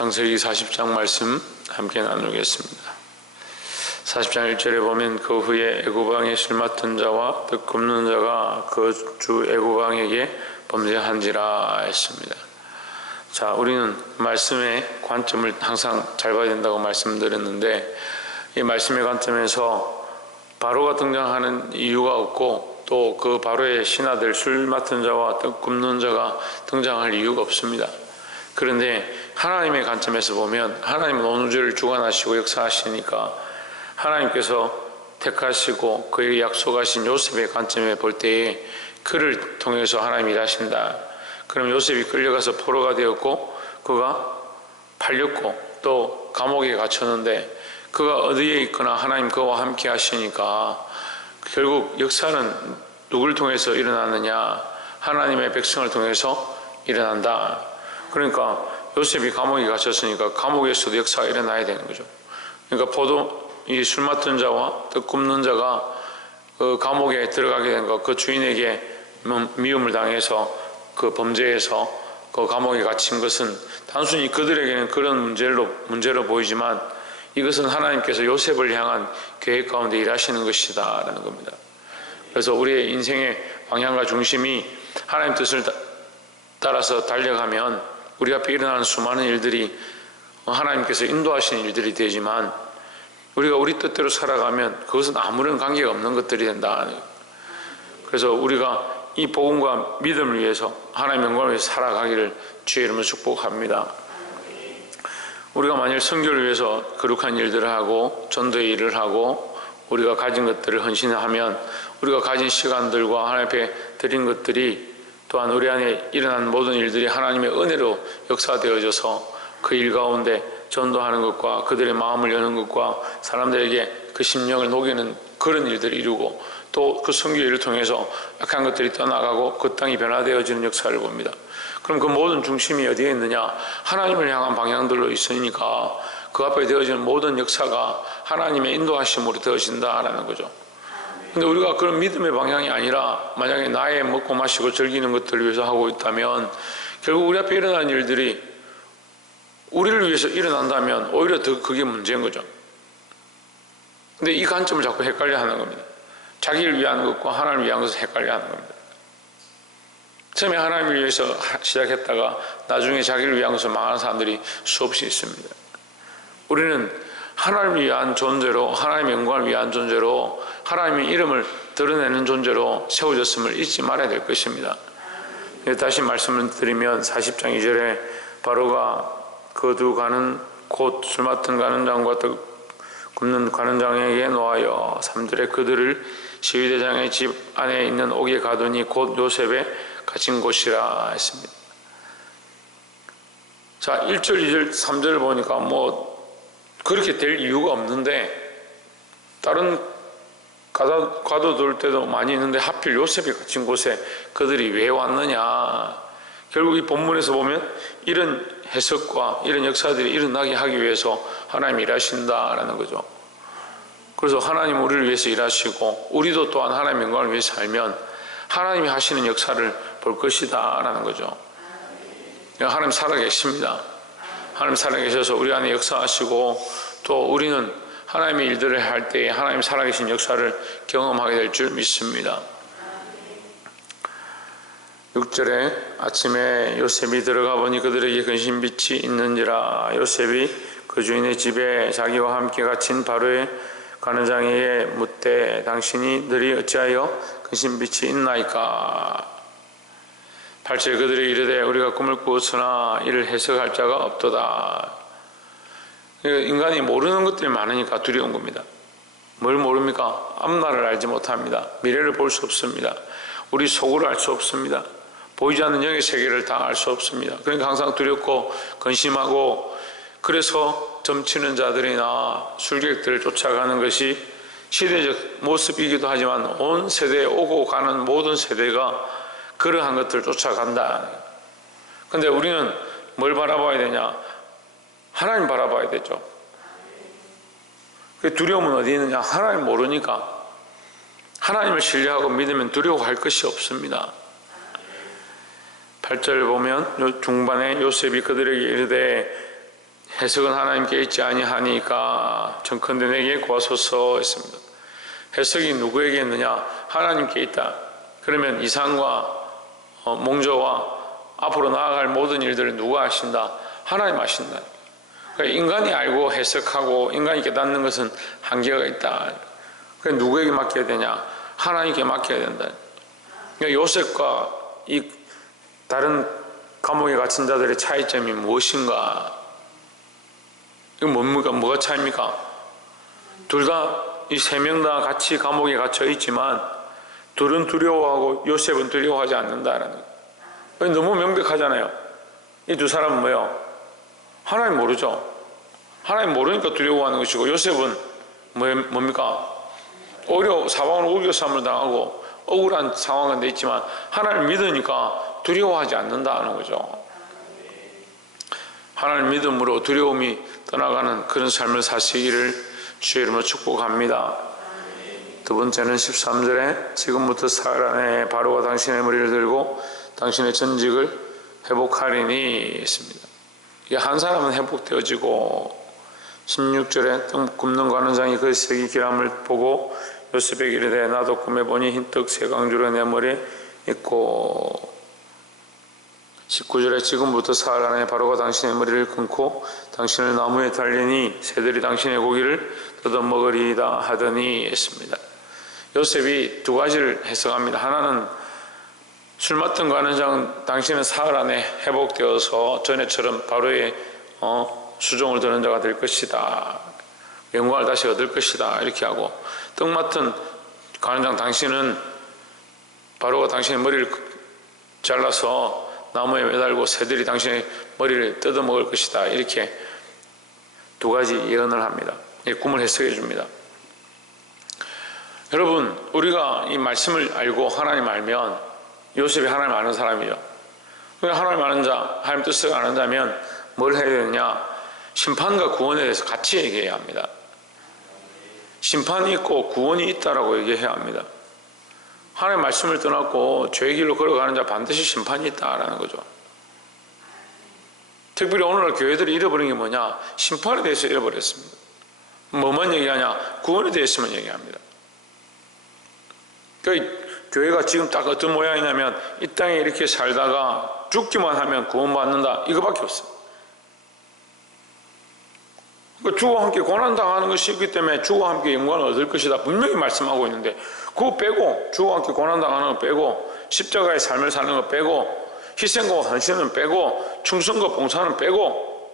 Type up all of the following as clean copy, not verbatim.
창세기 40장 말씀 함께 나누겠습니다. 40장 1절에 보면 그 후에 애굽 왕의 술 맡은 자와 떡 굽는 자가 그 주 애굽 왕에게 범죄한지라 했습니다. 자, 우리는 말씀의 관점을 항상 잘 봐야 된다고 말씀드렸는데, 이 말씀의 관점에서 바로가 등장하는 이유가 없고, 또 그 바로의 신하들 술 맡은 자와 떡 굽는 자가 등장할 이유가 없습니다. 그런데 하나님의 관점에서 보면 하나님은 온 우주를 주관하시고 역사하시니까 하나님께서 택하시고 그에게 약속하신 요셉의 관점에 볼 때에 그를 통해서 하나님이 일하신다. 그럼 요셉이 끌려가서 포로가 되었고 그가 팔렸고 또 감옥에 갇혔는데 그가 어디에 있거나 하나님 그와 함께 하시니까 결국 역사는 누구를 통해서 일어나느냐? 하나님의 백성을 통해서 일어난다. 그러니까 요셉이 감옥에 갇혔으니까 감옥에서도 역사가 일어나야 되는 거죠. 그러니까 이 술 맡은 자와 떡 굽는 자가 그 감옥에 들어가게 된 것, 그 주인에게 미움을 당해서 그 범죄에서 그 감옥에 갇힌 것은 단순히 그들에게는 그런 문제로 보이지만 이것은 하나님께서 요셉을 향한 계획 가운데 일하시는 것이다 라는 겁니다. 그래서 우리의 인생의 방향과 중심이 하나님 뜻을 따라서 달려가면 우리 앞에 일어나는 수많은 일들이 하나님께서 인도하시는 일들이 되지만 우리가 우리 뜻대로 살아가면 그것은 아무런 관계가 없는 것들이 된다. 그래서 우리가 이 복음과 믿음을 위해서 하나님의 영광을 위해서 살아가기를 주의 이름으로 축복합니다. 우리가 만일 선교를 위해서 거룩한 일들을 하고 전도의 일을 하고 우리가 가진 것들을 헌신하면 우리가 가진 시간들과 하나님 앞에 드린 것들이 또한 우리 안에 일어난 모든 일들이 하나님의 은혜로 역사되어져서 그 일 가운데 전도하는 것과 그들의 마음을 여는 것과 사람들에게 그 심령을 녹이는 그런 일들을 이루고 또 그 선교 일을 통해서 약한 것들이 떠나가고 그 땅이 변화되어지는 역사를 봅니다. 그럼 그 모든 중심이 어디에 있느냐? 하나님을 향한 방향들로 있으니까 그 앞에 되어지는 모든 역사가 하나님의 인도하심으로 되어진다라는 거죠. 근데 우리가 그런 믿음의 방향이 아니라 만약에 나의 먹고 마시고 즐기는 것들을 위해서 하고 있다면 결국 우리 앞에 일어나는 일들이 우리를 위해서 일어난다면 오히려 더 그게 문제인 거죠. 근데 이 관점을 자꾸 헷갈려 하는 겁니다. 자기를 위한 것과 하나님을 위한 것을 헷갈려 하는 겁니다. 처음에 하나님을 위해서 시작했다가 나중에 자기를 위한 것을 망하는 사람들이 수없이 있습니다. 우리는 하나님을 위한 존재로, 하나님의 영광을 위한 존재로, 하나님의 이름을 드러내는 존재로 세워졌음을 잊지 말아야 될 것입니다. 다시 말씀을 드리면 40장 2절에 바로가 거두가는 곧 술 맡은 가는 장과 떡 굽는 가는 장에게 놓아여 3절에 그들을 시위대장의 집 안에 있는 옥에 가두니 곧 요셉의 갇힌 곳이라 했습니다. 자, 1절, 2절, 3절을 보니까 그렇게 될 이유가 없는데 다른 가둬둘 때도 많이 있는데 하필 요셉이 갇힌 곳에 그들이 왜 왔느냐? 결국 이 본문에서 보면 이런 해석과 이런 역사들이 일어나게 하기 위해서 하나님이 일하신다라는 거죠. 그래서 하나님 우리를 위해서 일하시고 우리도 또한 하나님의 영광을 위해서 살면 하나님이 하시는 역사를 볼 것이다 라는 거죠. 하나님 살아계십니다. 하나님 살아계셔서 우리 안에 역사하시고 또 우리는 하나님의 일들을 할 때에 하나님 살아계신 역사를 경험하게 될 줄 믿습니다. 6절에 아침에 요셉이 들어가 보니 그들에게 근심빛이 있는지라. 요셉이 그 주인의 집에 자기와 함께 갇힌 바로의 가는 장에게 묻되 당신이 들이 어찌하여 근심빛이 있나이까. 8절에 그들이 이르되 우리가 꿈을 꾸었으나 이를 해석할 자가 없도다. 인간이 모르는 것들이 많으니까 두려운 겁니다. 뭘 모릅니까? 앞날을 알지 못합니다. 미래를 볼 수 없습니다. 우리 속을 알 수 없습니다. 보이지 않는 영의 세계를 다 알 수 없습니다. 그러니까 항상 두렵고 근심하고 그래서 점치는 자들이나 술객들을 쫓아가는 것이 시대적 모습이기도 하지만 온 세대에 오고 가는 모든 세대가 그러한 것들을 쫓아간다. 근데 우리는 뭘 바라봐야 되냐? 하나님 바라봐야 되죠. 그 두려움은 어디 있느냐? 하나님 모르니까. 하나님을 신뢰하고 믿으면 두려워할 것이 없습니다. 8절 보면 중반에 요셉이 그들에게 이르되 해석은 하나님께 있지 아니하니까 청컨대 내게 구하소서 했습니다. 해석이 누구에게 있느냐? 하나님께 있다. 그러면 이상과 몽조와 앞으로 나아갈 모든 일들을 누가 하신다? 하나님 하신다. 그러니까 인간이 알고 해석하고 인간이 깨닫는 것은 한계가 있다. 그러니까 누구에게 맡겨야 되냐? 하나님께 맡겨야 된다. 그러니까 요셉과 이 다른 감옥에 갇힌 자들의 차이점이 무엇인가? 이거 뭡니까? 뭐가 차이입니까? 둘 다, 이 세 명 다 같이 감옥에 갇혀 있지만 둘은 두려워하고 요셉은 두려워하지 않는다라는 거예요. 너무 명백하잖아요. 이 두 사람은 뭐예요? 하나님 모르죠. 하나님 모르니까 두려워하는 것이고, 요셉은 뭡니까? 오히려 사방으로 우겨쌈을 당하고 억울한 상황은 돼 있지만 하나님 믿으니까 두려워하지 않는다는 거죠. 하나님 믿음으로 두려움이 떠나가는 그런 삶을 사시기를 주의 이름으로 축복합니다. 두 번째는 13절에 지금부터 사흘 안에 바로가 당신의 머리를 들고 당신의 전직을 회복하리니 했습니다. 이게 한 사람은 회복되어지고, 16절에 떡 굽는 관원장이 그 색이 기람을 보고 요셉에게 이르되 나도 꿈에 보니 흰떡 세 강주로 내 머리에 있고, 19절에 지금부터 사흘 안에 바로가 당신의 머리를 끊고 당신을 나무에 달리니 새들이 당신의 고기를 뜯어먹으리이다 하더니 했습니다. 요셉이 두 가지를 해석합니다. 하나는 술 맡은 관원장 당신은 사흘 안에 회복되어서 전에처럼 바로의 수종을 드는 자가 될 것이다. 영광을 다시 얻을 것이다. 이렇게 하고, 떡 맡은 관원장 당신은 바로가 당신의 머리를 잘라서 나무에 매달고 새들이 당신의 머리를 뜯어먹을 것이다. 이렇게 두 가지 예언을 합니다. 이 꿈을 해석해 줍니다. 여러분, 우리가 이 말씀을 알고 하나님 알면, 요셉이 하나님 아는 사람이죠. 하나님 아는 자, 하나님 뜻을 아는 자면 뭘 해야 되느냐? 심판과 구원에 대해서 같이 얘기해야 합니다. 심판이 있고 구원이 있다라고 얘기해야 합니다. 하나님 말씀을 떠났고 죄의 길로 걸어가는 자 반드시 심판이 있다라는 거죠. 특별히 오늘날 교회들이 잃어버린 게 뭐냐? 심판에 대해서 잃어버렸습니다. 뭐만 얘기하냐? 구원에 대해서만 얘기합니다. 그러니까 교회가 지금 딱 어떤 모양이냐면, 이 땅에 이렇게 살다가 죽기만 하면 구원받는다, 이거밖에 없어요. 그러니까 주와 함께 고난당하는 것이 있기 때문에 주와 함께 영광을 얻을 것이다 분명히 말씀하고 있는데, 그거 빼고, 주와 함께 고난당하는 거 빼고, 십자가의 삶을 사는 거 빼고, 희생과 헌신은 빼고, 충성과 봉사는 빼고,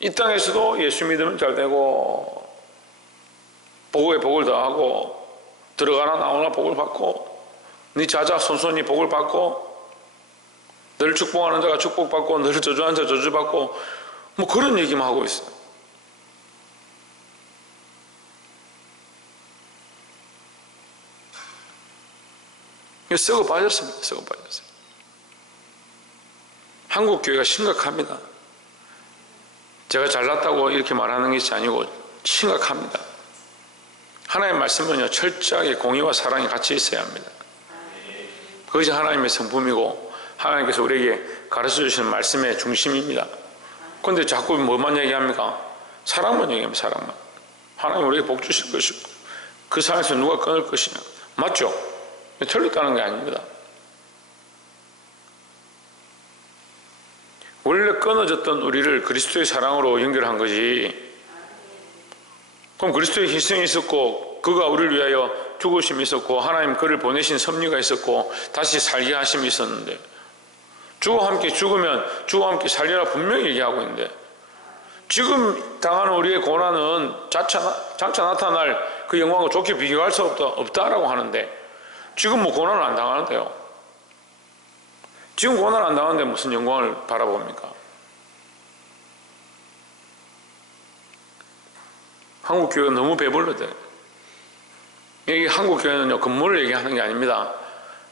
이 땅에서도 예수 믿으면 잘 되고, 복에 복을 더하고, 들어가나 나오나 복을 받고, 네 자자 손손이 복을 받고, 너를 축복하는 자가 축복받고, 너를 저주하는 자 저주받고, 뭐 그런 얘기만 하고 있어요. 썩어 빠졌습니다. 썩어 빠졌어요. 한국 교회가 심각합니다. 제가 잘났다고 이렇게 말하는 것이 아니고 심각합니다. 하나님의 말씀은요, 철저하게 공의와 사랑이 같이 있어야 합니다. 그것이 하나님의 성품이고 하나님께서 우리에게 가르쳐 주시는 말씀의 중심입니다. 그런데 자꾸 뭐만 얘기합니까? 사랑만 얘기합니다. 사랑만. 하나님 우리에게 복 주실 것이고 그 사랑에서 누가 끊을 것이냐. 맞죠? 틀렸다는 게 아닙니다. 원래 끊어졌던 우리를 그리스도의 사랑으로 연결한 거지. 그럼 그리스도의 희생이 있었고 그가 우리를 위하여 죽으심이 있었고 하나님 그를 보내신 섭리가 있었고 다시 살게 하심이 있었는데, 주와 함께 죽으면 주와 함께 살리라 분명히 얘기하고 있는데, 지금 당하는 우리의 고난은 장차 나타날 그 영광과 좋게 비교할 수 없다라고 하는데, 지금 뭐 고난을 안 당하는데요. 지금 고난을 안 당하는데 무슨 영광을 바라봅니까? 한국 교회가 너무 배불러대. 여기 한국 교회는요, 건물을 얘기하는 게 아닙니다.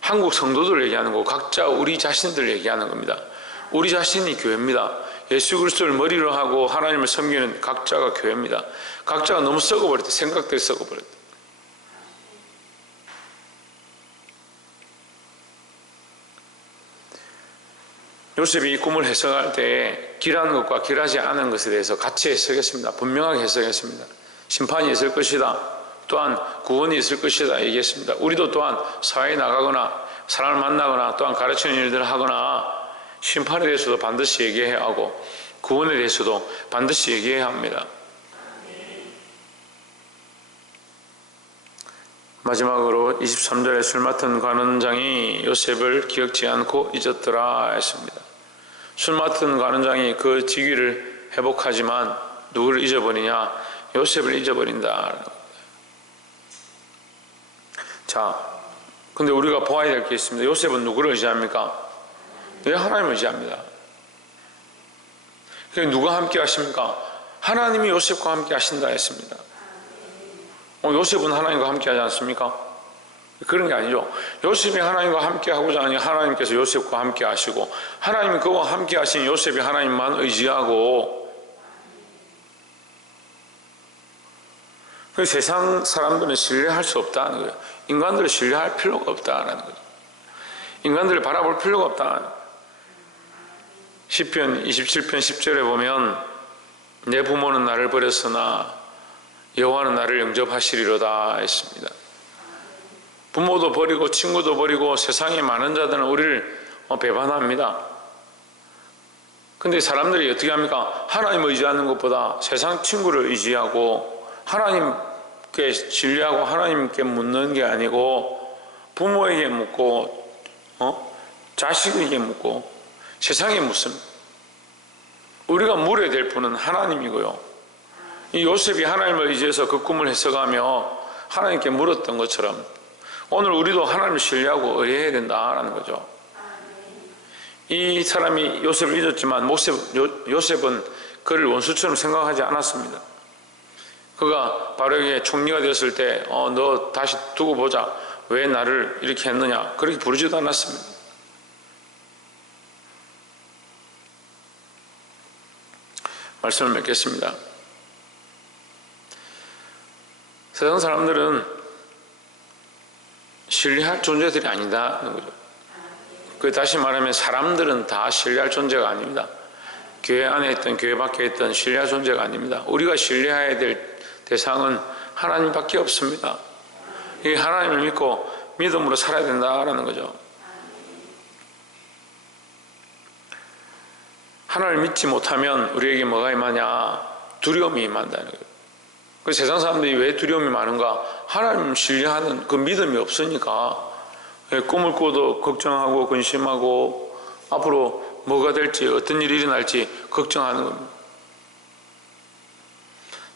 한국 성도들을 얘기하는 거고 각자 우리 자신들을 얘기하는 겁니다. 우리 자신이 교회입니다. 예수 그리스도를 머리로 하고 하나님을 섬기는 각자가 교회입니다. 각자가 너무 썩어버렸다. 생각들이 썩어버렸다. 요셉이 이 꿈을 해석할 때 길한 것과 길하지 않은 것에 대해서 같이 해석했습니다. 분명하게 해석했습니다. 심판이 있을 것이다. 또한 구원이 있을 것이다 얘기했습니다. 우리도 또한 사회에 나가거나 사람을 만나거나 또한 가르치는 일들을 하거나 심판에 대해서도 반드시 얘기해야 하고 구원에 대해서도 반드시 얘기해야 합니다. 마지막으로 23절에 술 맡은 관원장이 요셉을 기억지 않고 잊었더라 했습니다. 술 맡은 관원장이 그 직위를 회복하지만 누구를 잊어버리냐? 요셉을 잊어버린다. 자, 근데 우리가 보아야 될 게 있습니다. 요셉은 누구를 의지합니까? 네, 하나님을 의지합니다. 누가 함께 하십니까? 하나님이 요셉과 함께 하신다 했습니다. 요셉은 하나님과 함께 하지 않습니까? 그런 게 아니죠. 요셉이 하나님과 함께 하고자 하니 하나님께서 요셉과 함께 하시고 하나님이 그와 함께 하신 요셉이 하나님만 의지하고 세상 사람들은 신뢰할 수 없다는 거예요. 인간들을 신뢰할 필요가 없다는 거죠. 인간들을 바라볼 필요가 없다. 시편 27편 10절에 보면 내 부모는 나를 버렸으나 여호와는 나를 영접하시리로다 했습니다. 부모도 버리고 친구도 버리고 세상에 많은 자들은 우리를 배반합니다. 근데 사람들이 어떻게 합니까? 하나님 의지하는 것보다 세상 친구를 의지하고 하나님께 신뢰하고 하나님께 묻는 게 아니고 부모에게 묻고 자식에게 묻고 세상에 묻습니다. 우리가 물어야 될 분은 하나님이고요. 이 요셉이 하나님을 의지해서 그 꿈을 해석하며 하나님께 물었던 것처럼 오늘 우리도 하나님을 신뢰하고 의뢰해야 된다라는 거죠. 이 사람이 요셉을 잊었지만 요셉은 그를 원수처럼 생각하지 않았습니다. 그가 바로에게 총리가 되었을 때 너 다시 두고 보자. 왜 나를 이렇게 했느냐. 그렇게 부르지도 않았습니다. 말씀을 맺겠습니다. 세상 사람들은 신뢰할 존재들이 아니다는 거죠. 다시 말하면 사람들은 다 신뢰할 존재가 아닙니다. 교회 안에 있든 교회 밖에 있든 신뢰할 존재가 아닙니다. 우리가 신뢰해야 될 대상은 하나님밖에 없습니다. 이 하나님을 믿고 믿음으로 살아야 된다라는 거죠. 하나님을 믿지 못하면 우리에게 뭐가 임하냐? 두려움이 임한다는 거예요. 그 세상 사람들이 왜 두려움이 많은가? 하나님 신뢰하는 그 믿음이 없으니까 꿈을 꿔도 걱정하고 근심하고 앞으로 뭐가 될지 어떤 일이 일어날지 걱정하는 겁니다.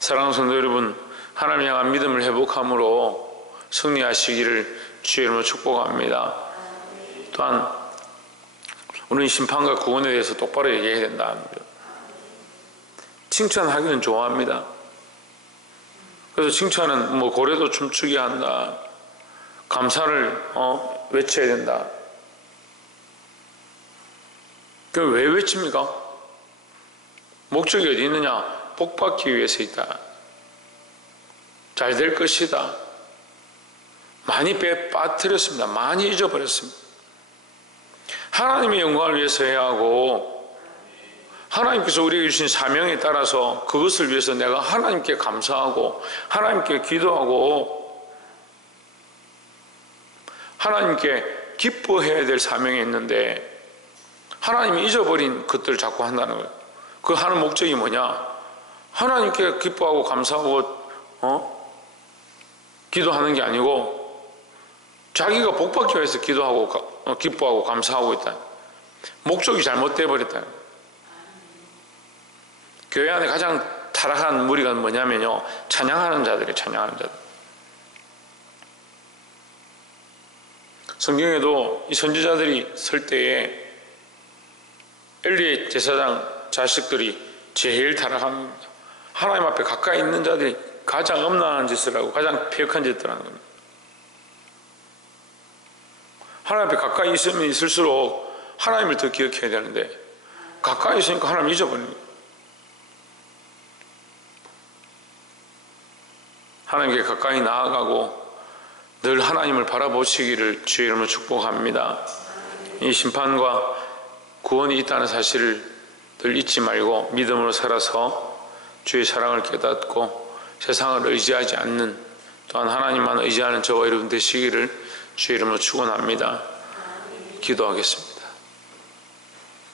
사랑하는 성도 여러분, 하나님 향한 믿음을 회복함으로 승리하시기를 주의 이름으로 축복합니다. 또한 우리는 심판과 구원에 대해서 똑바로 얘기해야 된다는 거죠. 칭찬하기는 좋아합니다. 그래서 칭찬은 고래도 춤추게 한다. 감사를 외쳐야 된다. 그럼 왜 외칩니까? 목적이 어디 있느냐? 복받기 위해서 있다. 잘 될 것이다. 많이 빠뜨렸습니다. 많이 잊어버렸습니다. 하나님의 영광을 위해서 해야 하고 하나님께서 우리에게 주신 사명에 따라서 그것을 위해서 내가 하나님께 감사하고 하나님께 기도하고 하나님께 기뻐해야 될 사명이 있는데 하나님이 잊어버린 것들을 자꾸 한다는 거예요. 그 하는 목적이 뭐냐? 하나님께 기뻐하고 감사하고 기도하는 게 아니고 자기가 복받기 위해서 기도하고 기뻐하고 감사하고 있다. 목적이 잘못되어 버렸다. 교회 안에 가장 타락한 무리가 뭐냐면요, 찬양하는 자들이에요. 찬양하는 자들. 성경에도 이 선지자들이 설 때에 엘리의 제사장 자식들이 제일 타락합니다. 하나님 앞에 가까이 있는 자들이 가장 엄란한 짓을 하고 가장 폐역한 짓을 하는 겁니다. 하나님 앞에 가까이 있으면 있을수록 하나님을 더 기억해야 되는데 가까이 있으니까 하나님 잊어버립니다. 하나님께 가까이 나아가고 늘 하나님을 바라보시기를 주의 이름으로 축복합니다. 이 심판과 구원이 있다는 사실을 늘 잊지 말고 믿음으로 살아서 주의 사랑을 깨닫고 세상을 의지하지 않는, 또한 하나님만 의지하는 저와 여러분 되시기를 주의 이름으로 축원합니다. 기도하겠습니다.